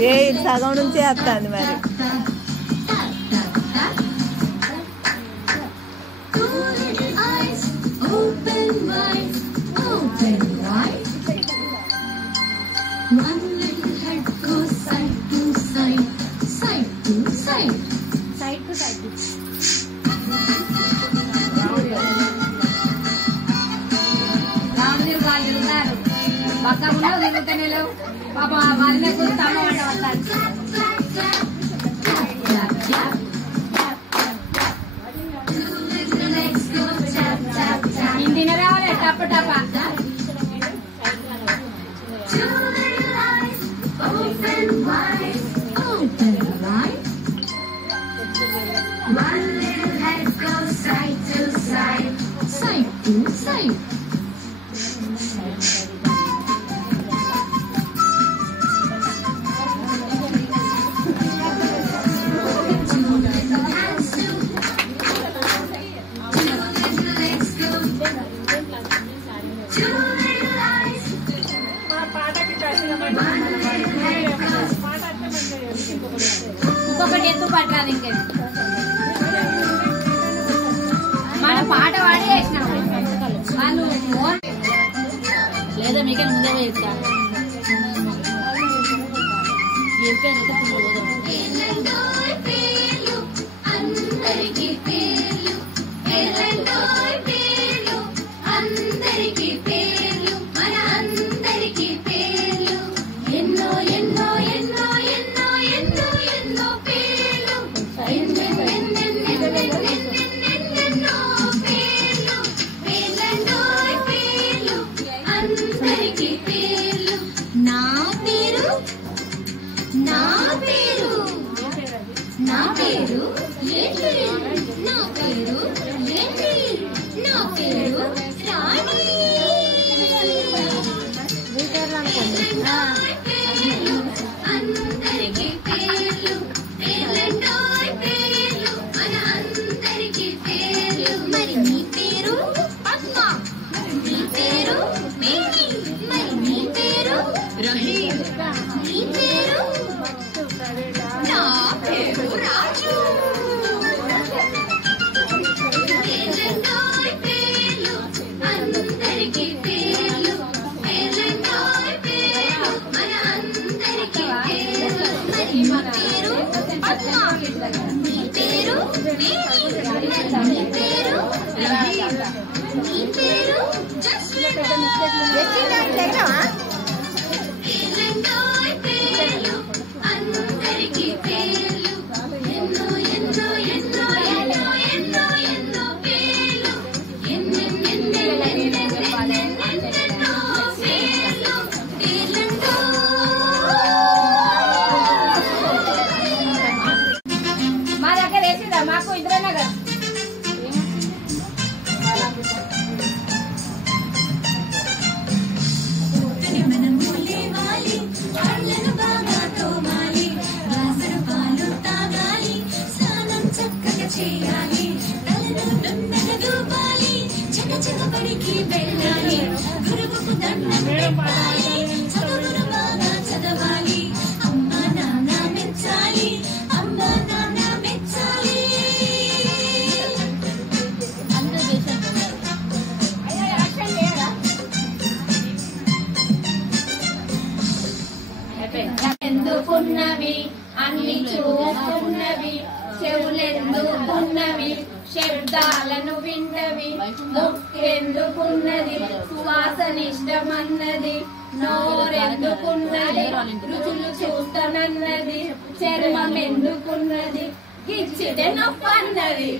ఏ సగం నుంచే వస్తుంది మరి. పక్కన తిరుగుతూనే లేవు పాప వాళ్ళ తమ్మ వస్తారు. ఇంటిన రావాలి టప్ప టప్ప. ఇంకొకటి ఎత్తు పట్టాలి. ఇంకే మన పాట పాడి వేసినాం వాళ్ళు లేదా మీకే ముందే వేస్తా. ఎందుకున్నవి అన్ని చూస్తున్నవి చెవులెందుకున్నవి శబ్దాలను విన్నవి ముక్కెందుకున్నది సువాసనిష్టమన్నది నోరెందుకున్నది రుచులు చూస్తానన్నది చర్మం ఎందుకున్నది గిచ్చిదే నొప్పన్నది.